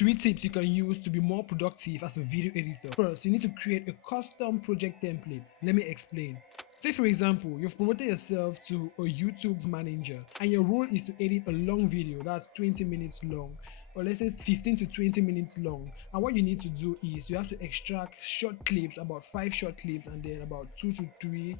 3 tips you can use to be more productive as a video editor. First, you need to create a custom project template. Let me explain. Say for example, you've promoted yourself to a YouTube manager and your role is to edit a long video that's 20 minutes long, or let's say 15 to 20 minutes long. And what you need to do is you have to extract short clips, about 5 short clips, and then about 2 to 3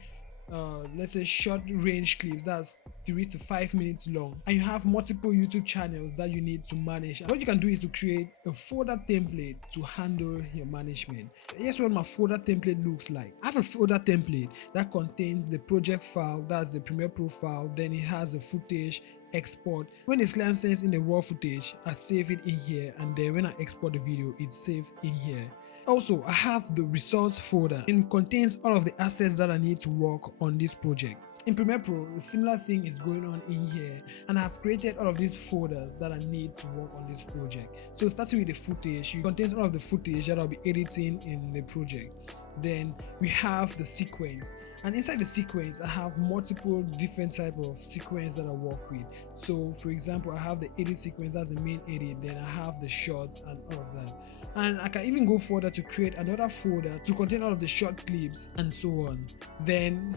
let's say short range clips that's 3 to 5 minutes long, and you have multiple YouTube channels that you need to manage. And what you can do is to create a folder template to handle your management. Here's what my folder template looks like. I have a folder template that contains the project file, that's the Premiere Pro file, then it has the footage export. When the client sends in the raw footage, I save it in here, and then when I export the video, it's saved in here. Also, I have the resource folder and it contains all of the assets that I need to work on this project. In Premiere Pro, a similar thing is going on in here, and I've created all of these folders that I need to work on this project. So starting with the footage, it contains all of the footage that I'll be editing in the project. Then we have the sequence, and inside the sequence I have multiple different type of sequence that I work with. So for example, I have the edit sequence, that's the main edit, then I have the shots and all of that. And I can even go further to create another folder to contain all of the short clips and so on. Then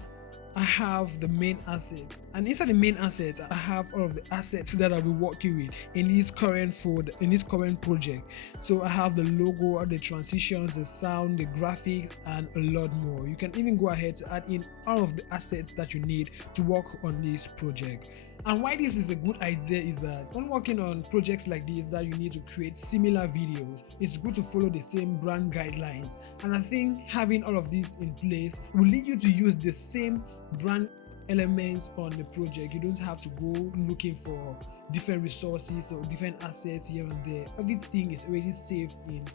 I have the main assets, and inside the main assets I have all of the assets that I'll be working with in this current folder, in this current project. So I have the logo, the transitions, the sound, the graphics, and a lot more. You can even go ahead to add in all of the assets that you need to work on this project. And why this is a good idea is that when working on projects like this that you need to create similar videos, it's good to follow the same brand guidelines. And I think having all of these in place will lead you to use the same brand elements on the project. You don't have to go looking for different resources or different assets here and there. Everything is already saved in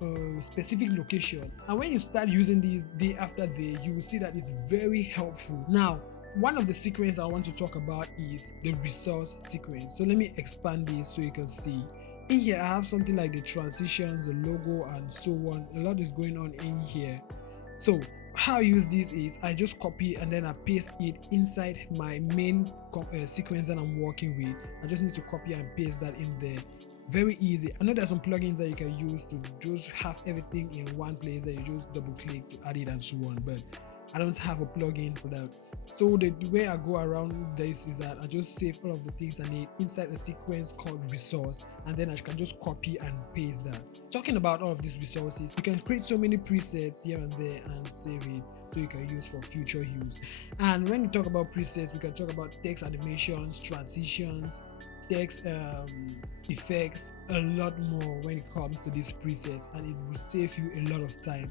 a specific location, and when you start using these day after day, you will see that it's very helpful. Now, one of the sequence I want to talk about is the resource sequence. So let me expand this so you can see. In here I have something like the transitions, the logo, and so on. A lot is going on in here. So how I use this is I just copy and then I paste it inside my main sequence that I'm working with. I just need to copy and paste that in there. Very easy. I know there's some plugins that you can use to just have everything in one place that you just double click to add it and so on, but I don't have a plugin for that. So the way I go around this is that I just save all of the things I need inside a sequence called resource, and then I can just copy and paste that. Talking about all of these resources, you can create so many presets here and there and save it so you can use for future use. And when we talk about presets, we can talk about text animations, transitions, text effects, a lot more when it comes to these presets, and it will save you a lot of time.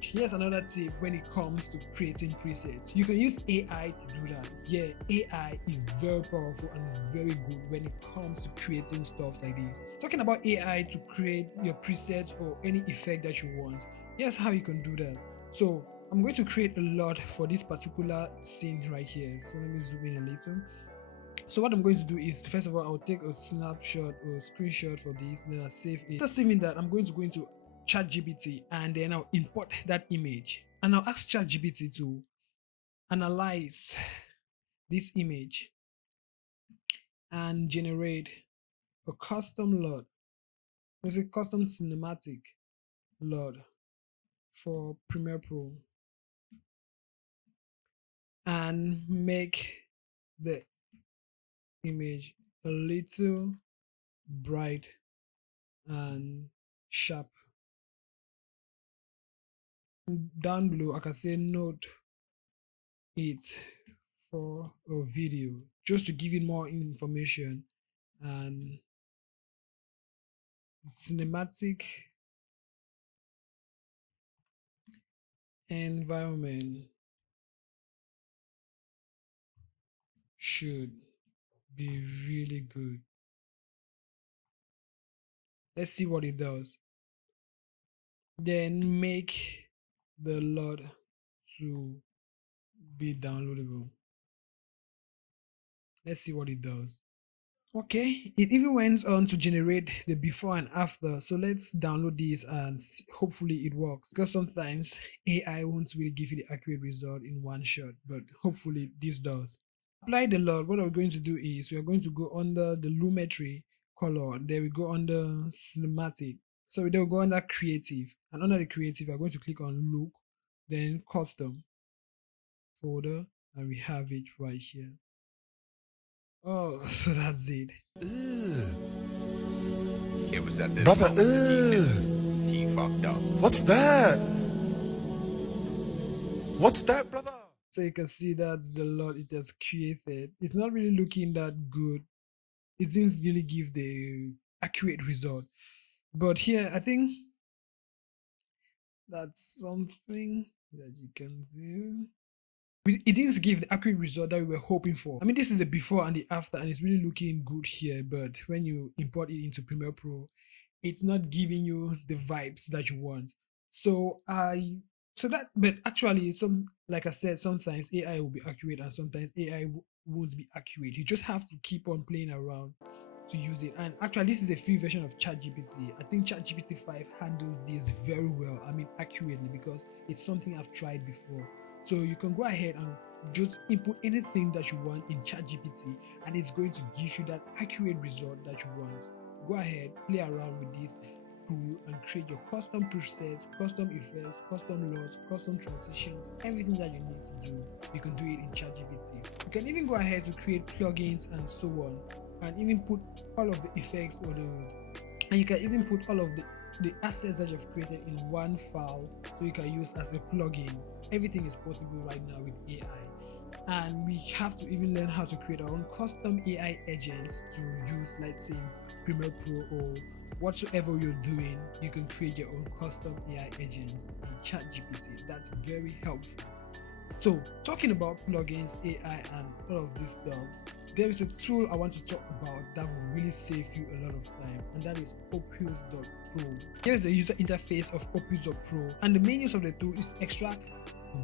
Here's another tip when it comes to creating presets. You can use AI to do that. Yeah, AI is very powerful and is very good when it comes to creating stuff like this. Talking about AI to create your presets or any effect that you want, here's how you can do that. So I'm going to create a lot for this particular scene right here. So let me zoom in a little. So what I'm going to do is, first of all, I'll take a snapshot or a screenshot for this, then I'll save it. After saving that, I'm going to go into ChatGPT and then I'll import that image. And I'll ask ChatGPT to analyze this image and generate a custom load. It's a custom cinematic load for Premiere Pro, and make the image a little bright and sharp. Down below I can say note it for a video, just to give it more information. And cinematic environment should be really good. Let's see what it does. Then make the load to be downloadable. Let's see what it does. Okay, it even went on to generate the before and after. So let's download this and hopefully it works, because sometimes AI won't really give you the accurate result in one shot, but hopefully this does. Apply the load. What we're going to do is we are going to go under the Lumetri color. Then we go under cinematic. So they'll go under creative. And under the creative, I'm going to click on look, then custom folder, and we have it right here. Oh, so that's it. It was at this Brother, moment that he fucked up. what's that? What's that, brother? So you can see that's the lot it has created. It's not really looking that good. It didn't really give the accurate result. But here, I think that's something that you can do. It didn't give the accurate result that we were hoping for. I mean, this is the before and the after, and it's really looking good here. But when you import it into Premiere Pro, it's not giving you the vibes that you want. So but actually, some like I said, sometimes AI will be accurate and sometimes AI won't be accurate. You just have to keep on playing around to use it. And actually, this is a free version of ChatGPT. I think ChatGPT 5 handles this very well. I mean, accurately, because it's something I've tried before. So you can go ahead and just input anything that you want in ChatGPT, and it's going to give you that accurate result that you want. Go ahead, play around with this tool and create your custom presets, custom effects, custom laws, custom transitions, everything that you need to do. You can do it in ChatGPT. You can even go ahead to create plugins and so on, and even put all of the effects and you can even put all of the assets that you've created in one file so you can use as a plugin. Everything is possible right now with AI. And we have to even learn how to create our own custom AI agents to use, let's say, Premiere Pro or whatsoever you're doing. You can create your own custom AI agents in ChatGPT. That's very helpful. So, talking about plugins, AI, and all of these stuff, there is a tool I want to talk about that will really save you a lot of time, and that is Opus.pro. Here's the user interface of Opus.pro, and the main use of the tool is to extract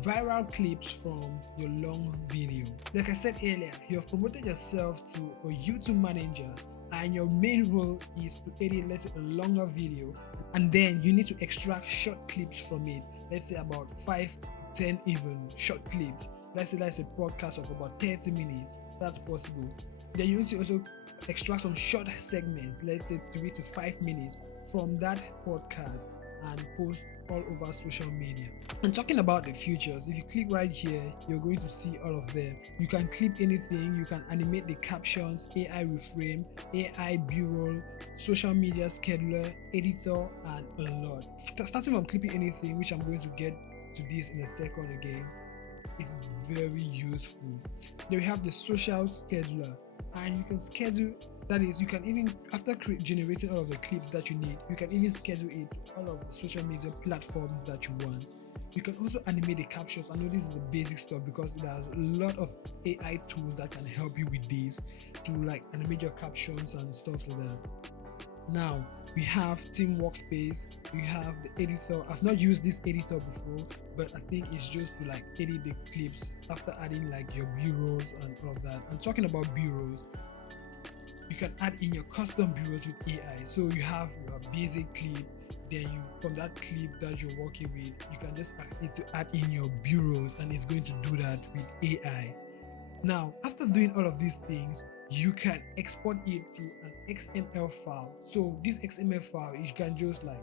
viral clips from your long video. Like I said earlier, you have promoted yourself to a YouTube manager, and your main role is to edit, let's say, a longer video, and then you need to extract short clips from it. Let's say about 5 to 10 even short clips. Let's say that's a podcast of about 30 minutes. That's possible. Then you need to also extract some short segments, let's say 3 to 5 minutes from that podcast, and post all over social media. And talking about the features, if you click right here, you're going to see all of them. You can clip anything, you can animate the captions, AI reframe, AI b-roll, social media scheduler, editor, and a lot. Starting from clipping anything, which I'm going to get to this in a second again, it is very useful. Then we have the social scheduler, and you can schedule, that is, you can even, after generating all of the clips that you need, you can even schedule it to all of the social media platforms that you want. You can also animate the captions. I know this is the basic stuff because it has a lot of AI tools that can help you with this to like animate your captions and stuff like that. Now we have Team Workspace, we have the editor. I've not used this editor before, but I think it's just to like edit the clips after adding like your b-rolls and all of that. And talking about b-rolls, you can add in your custom b-rolls with AI. So you have your basic clip, then you, from that clip that you're working with, you can just ask it to add in your b-rolls, and it's going to do that with AI. Now, after doing all of these things, you can export it to an XML file. So this XML file, you can just like,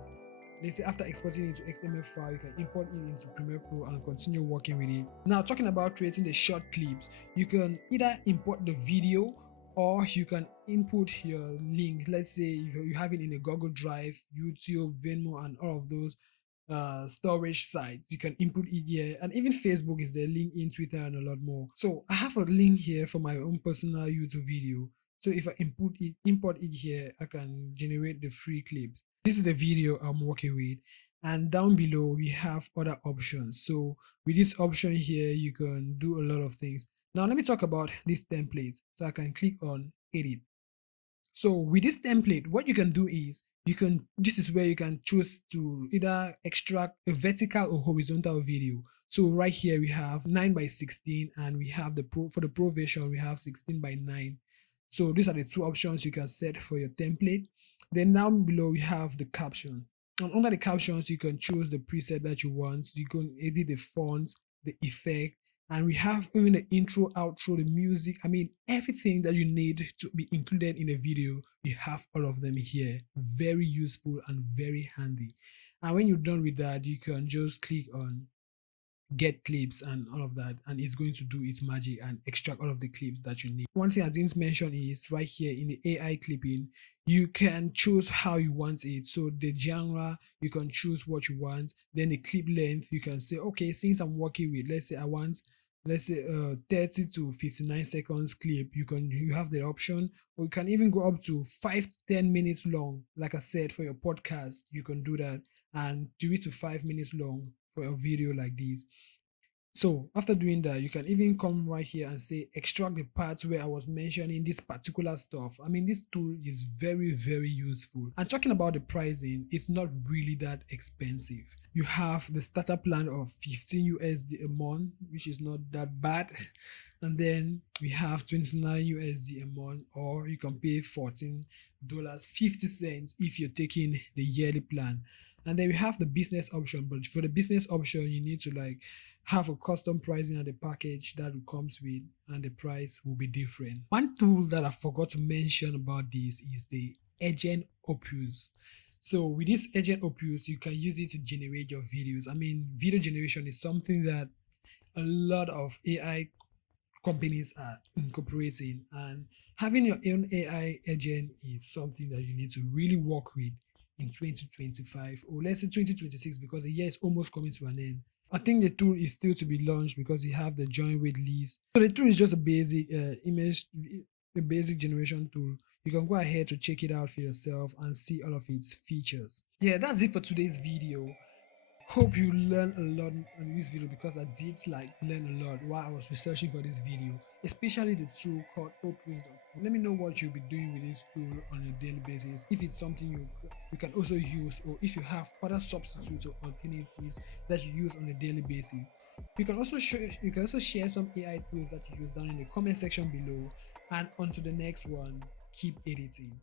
let's say after exporting it to XML file, you can import it into Premiere Pro and continue working with it. Now, talking about creating the short clips, you can either import the video or you can input your link. Let's say you have it in a Google Drive, YouTube, Venmo, and all of those storage sites. You can input it here, and even Facebook is there, LinkedIn, Twitter, and a lot more. So I have a link here for my own personal YouTube video. So if I import it here, I can generate the free clips. This is the video I'm working with, and down below we have other options. So with this option here, you can do a lot of things. Now let me talk about this template. So I can click on edit. So with this template, what you can do is this is where you can choose to either extract a vertical or horizontal video. So right here we have 9:16, and we have for the pro version we have 16:9. So these are the two options you can set for your template. Then down below we have the captions. And under the captions, you can choose the preset that you want. You can edit the font, the effect, And we have even the intro, outro, the music. I mean, everything that you need to be included in a video, we have all of them here. Very useful and very handy. And when you're done with that, you can just click on get clips and all of that, and it's going to do its magic and extract all of the clips that you need. One thing I didn't mention is right here in the AI clipping, you can choose how you want it. So the genre, you can choose what you want. Then the clip length, you can say, okay, since I'm working with, let's say I want, let's say 30 to 59 seconds clip, you have the option, or you can even go up to 5 to 10 minutes long. Like I said, for your podcast, you can do that, and 3 to 5 minutes long for a video like this. So after doing that, you can even come right here and say extract the parts where I was mentioning this particular stuff. I mean, this tool is very, very useful. And talking about the pricing, it's not really that expensive. You have the starter plan of 15 USD a month, which is not that bad. And then we have 29 USD a month, or you can pay $14.50 if you're taking the yearly plan. And then we have the business option, but for the business option, you need to like have a custom pricing on the package that it comes with, and the price will be different. One tool that I forgot to mention about this is the Agent Opus. So with this Agent Opus, you can use it to generate your videos. I mean, video generation is something that a lot of AI companies are incorporating, and having your own AI agent is something that you need to really work with in 2025, or let's say 2026, because the year is almost coming to an end. I think the tool is still to be launched because you have the join wait list. So the tool is just a basic a basic generation tool. You can go ahead to check it out for yourself and see all of its features. Yeah, that's it for today's video. Hope you learn a lot on this video, because I did like learn a lot while I was researching for this video, especially the tool called Opus.com. Let me know what you'll be doing with this tool on a daily basis, if it's something you can also use, or if you have other substitutes or alternatives that you use on a daily basis. You can also share some AI tools that you use down in the comment section below. And on to the next one, keep editing.